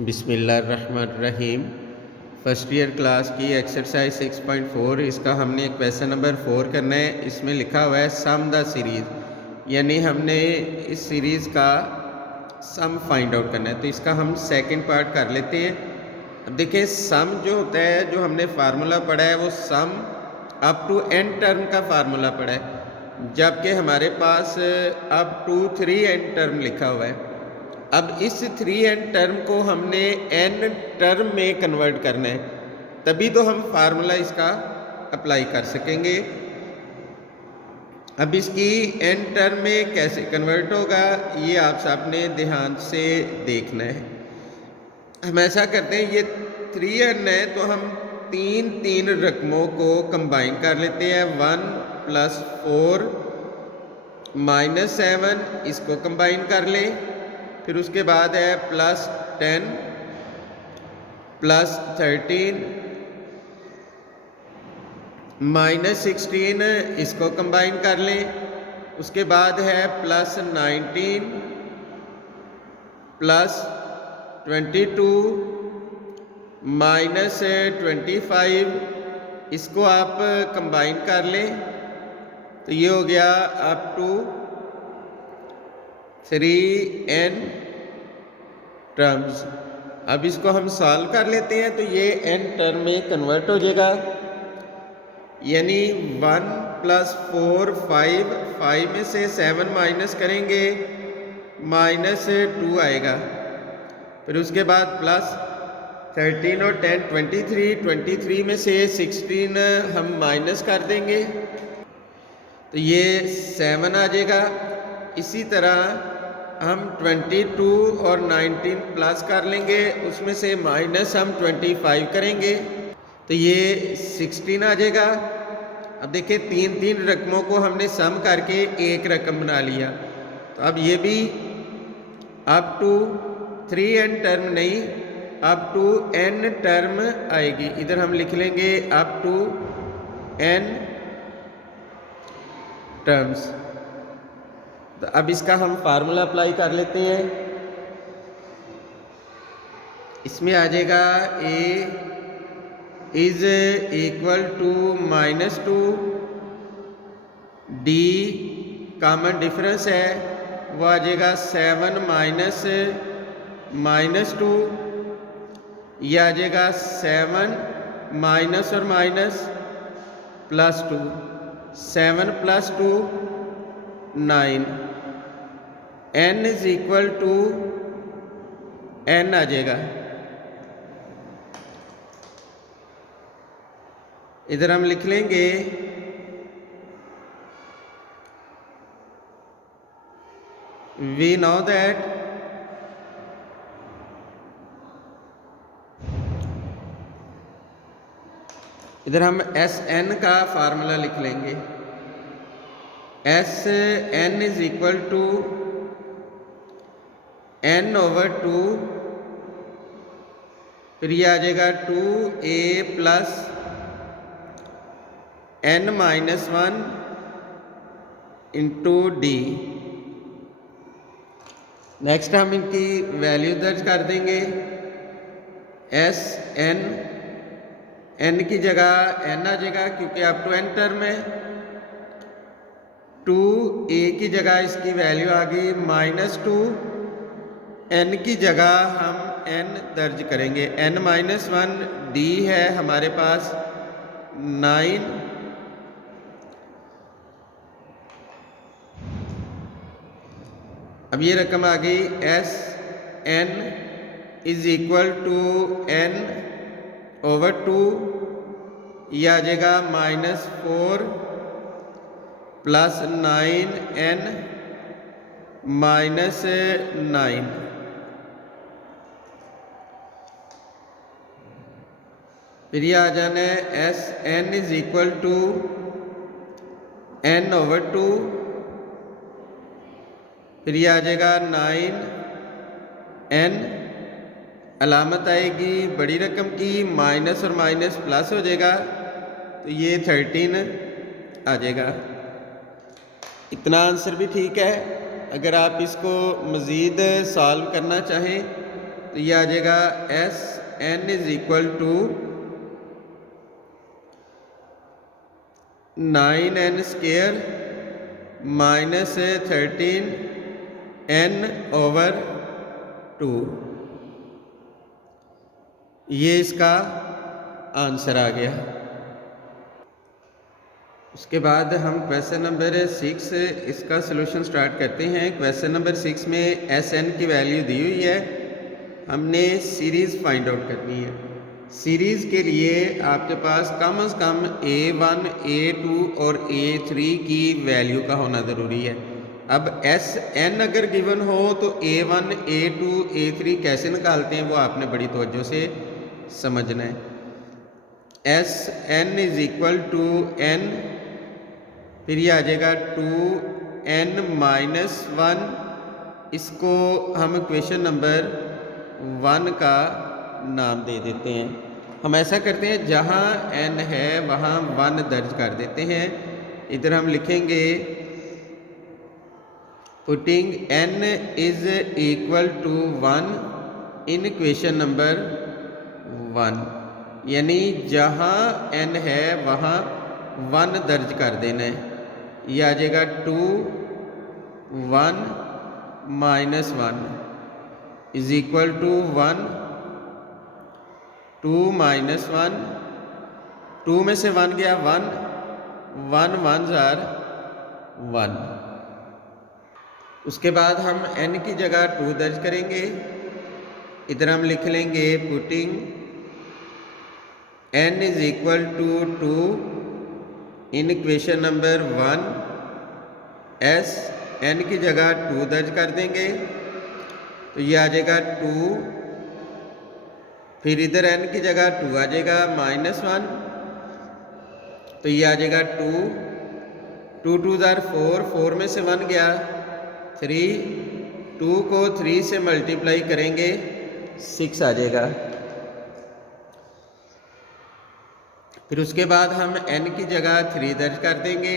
बिस्मिल्लाहिर्रहमानिर्रहीम। First year class की exercise 6.4 इसका हमने क्वेश्चन नंबर 4 करना है। इसमें लिखा हुआ है सम द सीरीज़, यानी हमने इस सीरीज़ का सम फाइंड आउट करना है। तो इसका हम सेकंड पार्ट कर लेते हैं। अब देखिए, सम जो होता है, जो हमने फार्मूला पढ़ा है वो sum up to n term का फार्मूला पढ़ा है, जबकि हमारे पास अप टू 3n टर्म लिखा हुआ है। अब इस 3n टर्म को हमने n टर्म में कन्वर्ट करना है, तभी तो हम फार्मूला इसका अप्लाई कर सकेंगे। अब इसकी n टर्म में कैसे कन्वर्ट होगा, ये आप सबने ध्यान से देखना है। हम ऐसा करते हैं, ये 3n है तो हम तीन रकमों को कंबाइन कर लेते हैं। 1 + 4 - 7, इसको कंबाइन कर लें। फिर उसके बाद है +10 +13 -16, इसको कंबाइन कर लें। उसके बाद है +19 +22 -25, इसको आप कंबाइन कर लें। तो ये हो गया अप टू 3n टर्म्स। अब इसको हम सॉल्व कर लेते हैं, तो ये n टर्म में कन्वर्ट हो जाएगा, यानी 1 + 4 5 में से 7 माइनस करेंगे -2 आएगा। फिर उसके बाद +13 और 10 23 में से 16 हम माइनस कर देंगे, तो ये 7 आ जाएगा। इसी तरह हम 22 और 19 प्लस कर लेंगे, उसमें से माइनस हम 25 करेंगे, तो ये 16 आ जाएगा। अब देखिए, तीन रकमों को हमने सम करके एक रकम बना लिया। तो अब ये भी अप टू 3n टर्म नहीं, अप टू n टर्म आएगी। इधर हम लिख लेंगे अप टू n टर्म्स। तो अब इसका हम फार्मूला अप्लाई कर लेते हैं। इसमें आ जाएगा a is equal to -2, d common difference है, वो आ जाएगा 7 -2, यह आ जाएगा 7 माइनस और minus +2, 7 + 2 9, n is equal to n आ जाएगा। इधर हम लिख लेंगे we know that इधर हम Sn का फार्मूला लिख लेंगे। Sn is equal to n/2, फिर ये आ जाएगा 2a + n-1 into d। Next हम इनकी वैल्यू दर्ज कर देंगे। Sn, n की जगह n आ जाएगा क्योंकि अप टू n टर्म है। 2a की जगह इसकी वैल्यू आ गई -2, n की जगह हम n दर्ज करेंगे, n-1, d है हमारे पास 9, अब ये रकम आ गई Sn is equal to n/2, यह आ जाएगा -4 + 9n -9। फिर यह आ जाना है Sn is equal to n/2, फिर यह आ जाएगा 9n, अलामत आएगी बड़ी रकम की, माइनस और माइनस प्लस हो जाएगा, तो ये 13 आ जाएगा। इतना आंसर भी ठीक है। अगर आप इसको मज़ीद सॉल्व करना चाहें तो ये आ जाएगा S n is equal to 9n square minus 13n/2। ये इसका आंसर आ गया। उसके बाद हम क्वेश्चन नंबर 6 इसका सलूशन स्टार्ट करते हैं। क्वेश्चन नंबर 6 में एस एन की वैल्यू दी हुई है, हमने सीरीज़ फाइंड आउट करनी है। सीरीज़ के लिए आपके पास कम से कम A1, A2 और A3 की वैल्यू का होना ज़रूरी है। अब एस एन अगर गिवन हो तो A1, A2, A3 कैसे निकालते हैं वो आपने बड़ी तवज्जो से समझना है। S n is equal to n, फिर ये आ जाएगा 2n-1। इसको हम इक्वेशन नंबर 1 का नाम दे देते हैं। हम ऐसा करते हैं जहाँ n है वहाँ 1 दर्ज कर देते हैं। इधर हम लिखेंगे putting n is equal to 1 in equation number 1, यानी जहाँ n है वहाँ 1 दर्ज कर देना है। ये आ जाएगा 2, 1 -1 इज इक्वल टू 1, 2 -1, 2 में से 1 गया 1, 1 1s are 1। उसके बाद हम n की जगह 2 दर्ज करेंगे। इधर हम लिख लेंगे putting n is equal to 2 in equation number 1। S n की जगह 2 दर्ज कर देंगे तो ये आ जाएगा 2, फिर इधर n की जगह 2 आ जाएगा -1, तो ये आ जाएगा 2, 2 2s are 4, 4 में से 1 गया 3, 2 को 3 से मल्टीप्लाई करेंगे 6 आ जाएगा। फिर उसके बाद हम n की जगह 3 दर्ज कर देंगे।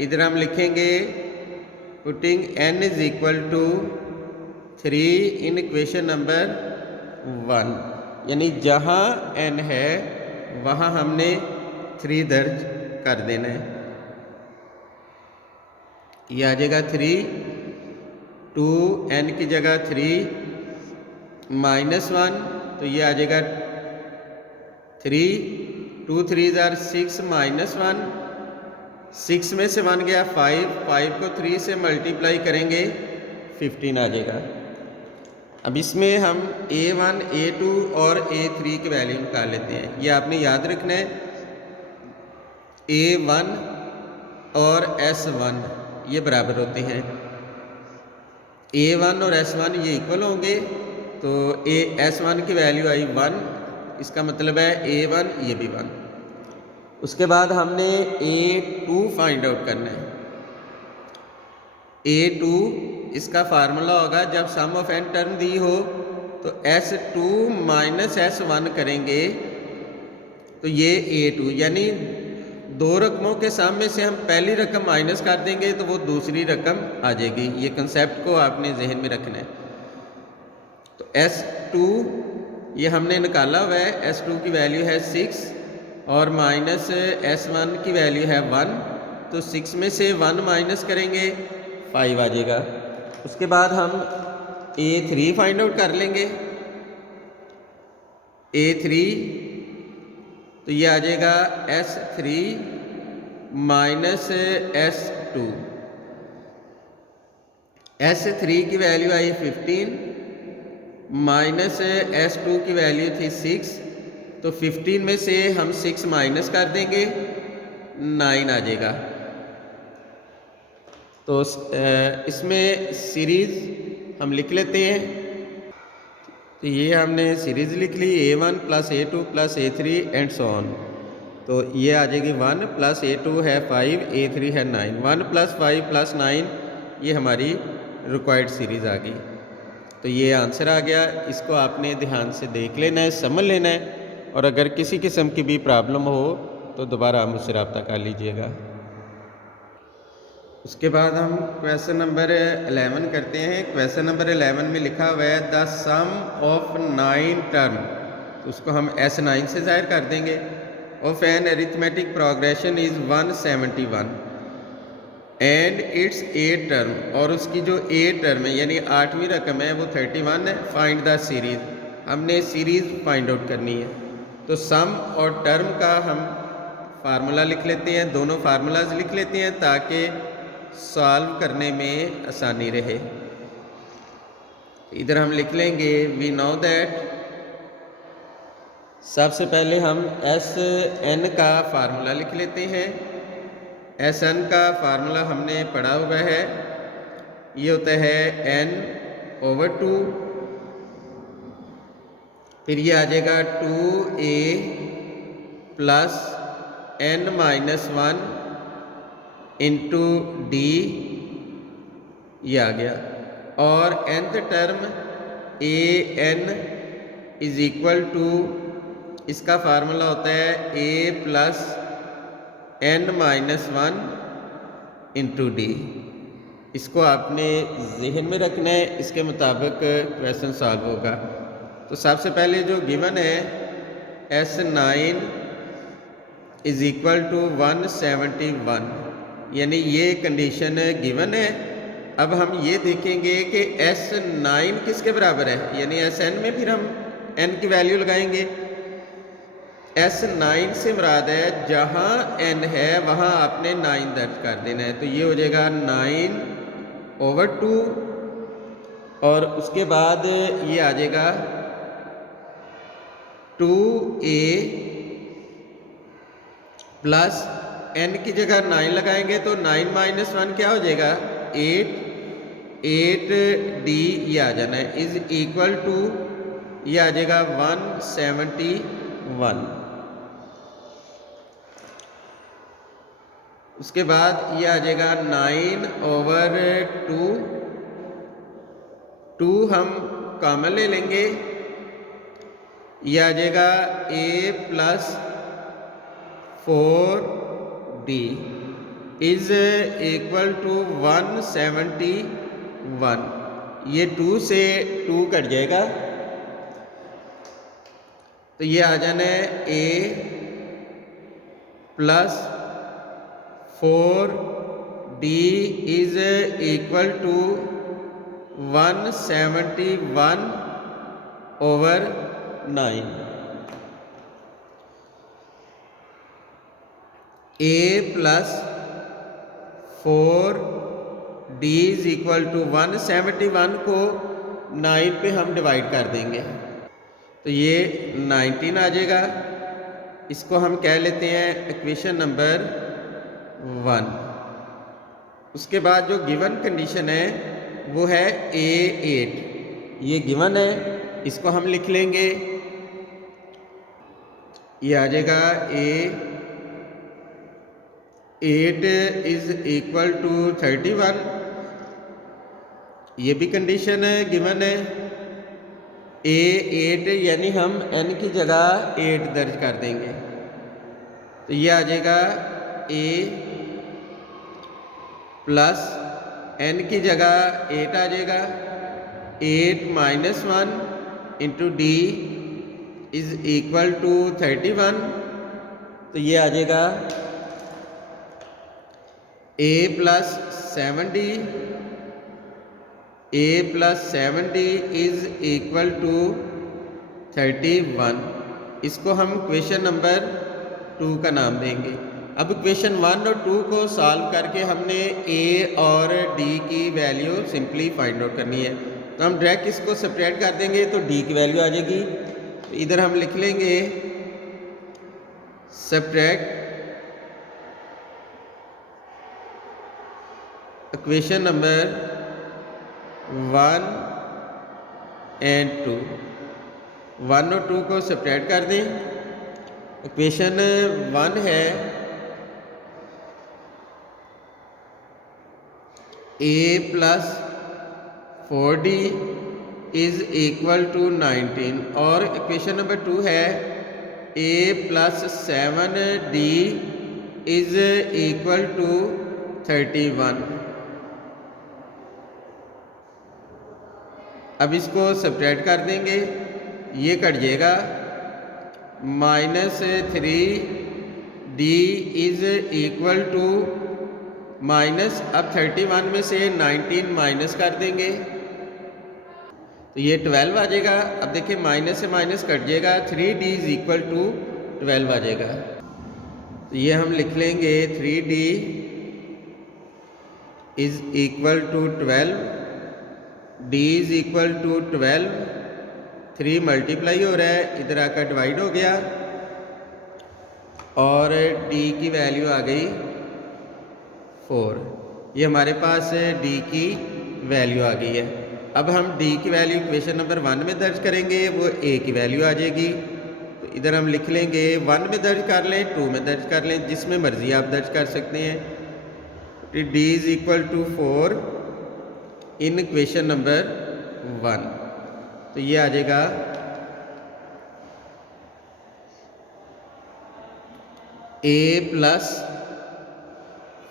इधर हम लिखेंगे putting n is equal to 3 in equation number 1, यानी जहाँ n है वहाँ हमने 3 दर्ज कर देना है। ये आ जाएगा 3, 2 n की जगह 3 -1, तो ये आ जाएगा 3, 2 3s are 6 -1, 6 में से 1 गया 5, 5 को 3 से मल्टीप्लाई करेंगे 15 आ जाएगा। अब इसमें हम A1, A2 और A3 की वैल्यू निकाल लेते हैं। ये आपने याद रखना है, A1 और S1 ये बराबर होते हैं। A1 और S1 ये इक्वल होंगे, तो S1 की वैल्यू आई 1, इसका मतलब है A1 ये भी 1। उसके बाद हमने A2 फाइंड आउट करना है। A2 इसका फार्मूला होगा जब सम ऑफ n टर्म दी हो तो S2 माइनस S1 करेंगे तो ये A2, यानी 2 रकमों के सम में से हम पहली रकम माइनस कर देंगे तो वो दूसरी रकम आ जाएगी। ये कंसेप्ट को आपने जहन में रखना है। तो S2 ये हमने निकाला हुआ है, S2 की वैल्यू है 6 और माइनस S1 की वैल्यू है 1, तो 6 में से 1 माइनस करेंगे 5 आ जाएगा। उसके बाद हम A3 फाइंड आउट कर लेंगे। A3 तो ये आ जाएगा S3 माइनस S2। S3 की वैल्यू आई 15 माइनस S2 की वैल्यू थी 6, तो 15 में से हम 6 माइनस कर देंगे 9 आ जाएगा। तो इसमें सीरीज़ हम लिख लेते हैं। तो ये हमने सीरीज़ लिख ली, A1 + A2 + A3 and so on. तो ये आ जाएगी 1 + A2 है 5, A3 है 9, 1 + 5 + 9 ये हमारी रिक्वायर्ड सीरीज़ आ गई। तो ये आंसर आ गया। इसको आपने ध्यान से देख लेना है, समझ लेना है, और अगर किसी किस्म की भी प्रॉब्लम हो तो दोबारा मुझसे रब्ता कर लीजिएगा। उसके बाद हम क्वेश्चन नंबर 11 करते हैं। क्वेश्चन नंबर 11 में लिखा हुआ है द सम ऑफ 9 टर्म, तो उसको हम S9 से ज़ाहिर कर देंगे। Of an arithmetic progression is 171 and its 8 term, और उसकी जो 8 टर्म है यानी 8वीं रकम है वो 31 है। फाइंड द सीरीज़, हमने सीरीज़ फाइंड आउट करनी है। तो सम और टर्म का हम फार्मूला लिख लेते हैं, दोनों फार्मूलाज लिख लेते हैं ताकि सॉल्व करने में आसानी रहे। इधर हम लिख लेंगे वी नो दैट, सबसे पहले हम Sn का फार्मूला लिख लेते हैं। Sn का फार्मूला हमने पढ़ा हुआ है, ये होता है n/2, फिर ये आ जाएगा 2a plus n-1 into D, ये आ गया। और nth term an is equal to, इसका फार्मूला होता है a plus n-1 into D. इसको आपने जहन में रखना है, इसके मुताबिक क्वेश्चन सॉल्व होगा। तो सबसे पहले जो गिवन है S9 इज इक्वल टू 171, यानी ये कंडीशन गिवन है। अब हम ये देखेंगे कि S9 किसके बराबर है, यानी Sn में फिर हम n की वैल्यू लगाएंगे। S9 से मुराद है जहाँ n है वहाँ आपने 9 दर्ज कर देना है, तो ये हो जाएगा 9/2, और उसके बाद ये आ जाएगा 2a प्लस n की जगह 9 लगाएंगे तो 9-1 क्या हो जाएगा 8d, ये आ जाना है, इज इक्वल टू, ये आ जाएगा 171। उसके बाद ये आ जाएगा 9/2, 2 हम कॉमन ले लेंगे, ये आ जाएगा a plus 4d is equal to 171। ये 2 से 2 कट जाएगा, तो ये आ जाना है a plus 4d is equal to 171/9। a plus 4d is equal to 171 को 9 पे हम डिवाइड कर देंगे, तो ये 19 आ जाएगा। इसको हम कह लेते हैं इक्वेशन नंबर 1। उसके बाद जो गिवन कंडीशन है वो है a8, ये गिवन है, इसको हम लिख लेंगे, ये आ जाएगा a8 इज इक्वल टू 31, ये भी कंडीशन है, गिवन है। a8 यानी हम n की जगह 8 दर्ज कर देंगे, तो ये आ जाएगा a प्लस n की जगह 8 आ जाएगा, 8-1 into d is equal to 31, तो ये आ जाएगा a plus 7d is equal to 31। इसको हम क्वेश्चन नंबर 2 का नाम देंगे। अब क्वेश्चन 1 और 2 को सॉल्व करके हमने a और d की वैल्यू सिंपली फाइंड आउट करनी है, तो हम डायरेक्ट इसको सेपरेट कर देंगे तो d की वैल्यू आ जाएगी। तो इधर हम लिख लेंगे सेपरेट इक्वेशन नंबर 1 एंड 2, 1 और 2 को सेपरेट कर दें। इक्वेशन 1 है a plus 4d is equal to 19, और इक्वेशन नंबर 2 है a plus 7d is equal to 31। अब इसको सब्ट्रैक्ट कर देंगे, ये कट जाएगा -3D is equal to minus, अब 31 में से 19 माइनस कर देंगे तो ये 12 आ जाएगा। अब देखिए माइनस से माइनस कट जाएगा, 3D इज़ इक्वल टू 12 आ जाएगा। तो ये हम लिख लेंगे 3D is equal to 12, D is equal to 12, 3 multiply हो रहा है, इधर आकर डिवाइड हो गया और D की वैल्यू आ गई 4। ये हमारे पास D की वैल्यू आ गई है। अब हम D की वैल्यू इक्वेशन नंबर 1 में दर्ज करेंगे, वो A की वैल्यू आ जाएगी। तो इधर हम लिख लेंगे 1 में दर्ज कर लें, 2 में दर्ज कर लें, जिसमें मर्जी आप दर्ज कर सकते हैं। D is equal to 4 in equation number 1। तो ये आ जाएगा A प्लस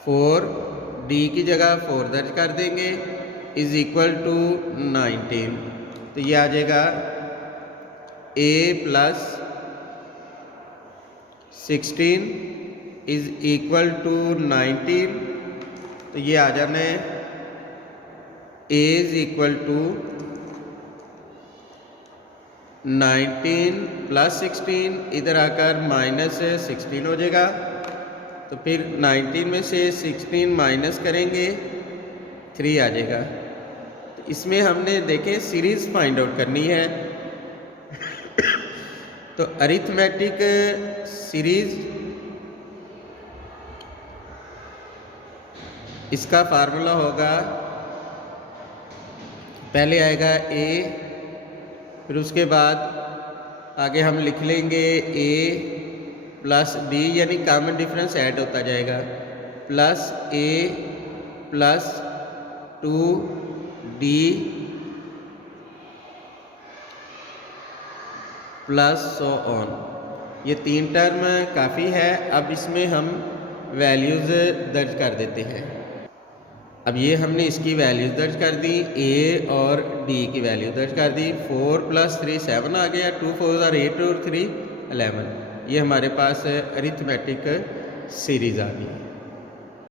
4, D की जगह 4 दर्ज कर देंगे, इज़ इक्वल टू 19। तो ये आ जाएगा A plus 16 is equal to 19। तो ये आ जाना है A is equal to 19 plus 16, इधर आकर माइनस 16 हो जाएगा। तो फिर 19 में से 16 माइनस करेंगे, 3 आ जाएगा। तो इसमें हमने देखें सीरीज़ फाइंड आउट करनी है। तो अरिथमेटिक सीरीज़, इसका फार्मूला होगा, पहले आएगा A, फिर उसके बाद आगे हम लिख लेंगे A प्लस D, यानी कॉमन डिफरेंस ऐड होता जाएगा, plus A plus 2D plus so on. ये 3 टर्म काफ़ी है। अब इसमें हम वैल्यूज़ दर्ज कर देते हैं। अब ये हमने इसकी वैल्यूज़ दर्ज कर दी, A और D की वैल्यू दर्ज कर दी। 4 + 3 7 आ गया, 2 4 are 8 और 3 11। ये हमारे पास अरिथमेटिक सीरीज़ आ गई।